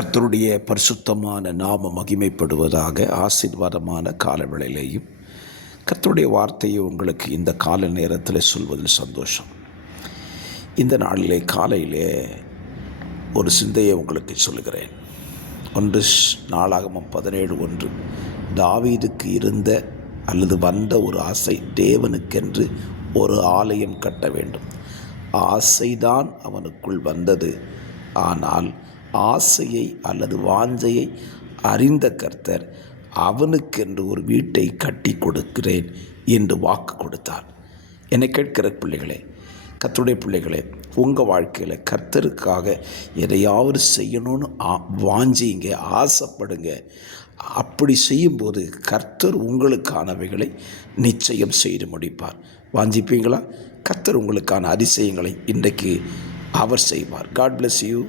கர்த்தருடைய பரிசுத்தமான நாம மகிமைப்படுவதாக. ஆசீர்வாதமான காலவேளையிலேயும் கர்த்தருடைய வார்த்தையை உங்களுக்கு இந்த கால நேரத்தில் சொல்வதில் சந்தோஷம். இந்த நாளிலே காலையிலே ஒரு சிந்தையை உங்களுக்கு சொல்லுகிறேன். 1 நாளாகமம் 17:1 தாவீதுக்கு இருந்த அல்லது வந்த ஒரு ஆசை, தேவனுக்கென்று ஒரு ஆலயம் கட்ட வேண்டும். ஆசைதான் அவனுக்குள் வந்தது. ஆனால் ஆசையை அல்லது வாஞ்சையை அறிந்த கர்த்தர் அவனுக்கென்று ஒரு வீட்டை கட்டி கொடுக்கிறேன் என்று வாக்கு கொடுத்தார். என்னை கேட்கிற பிள்ளைகளே, கர்த்தருடைய பிள்ளைகளே, உங்கள் வாழ்க்கையில் கர்த்தருக்காக எதையாவது செய்யணும்னு வாஞ்சிங்க, ஆசைப்படுங்க. அப்படி செய்யும்போது கர்த்தர் உங்களுக்கானவைகளை நிச்சயம் செய்து முடிப்பார். வாஞ்சிப்பீங்களா? கர்த்தர் உங்களுக்கான அதிசயங்களை இன்றைக்கு அவர் செய்வார். God bless you.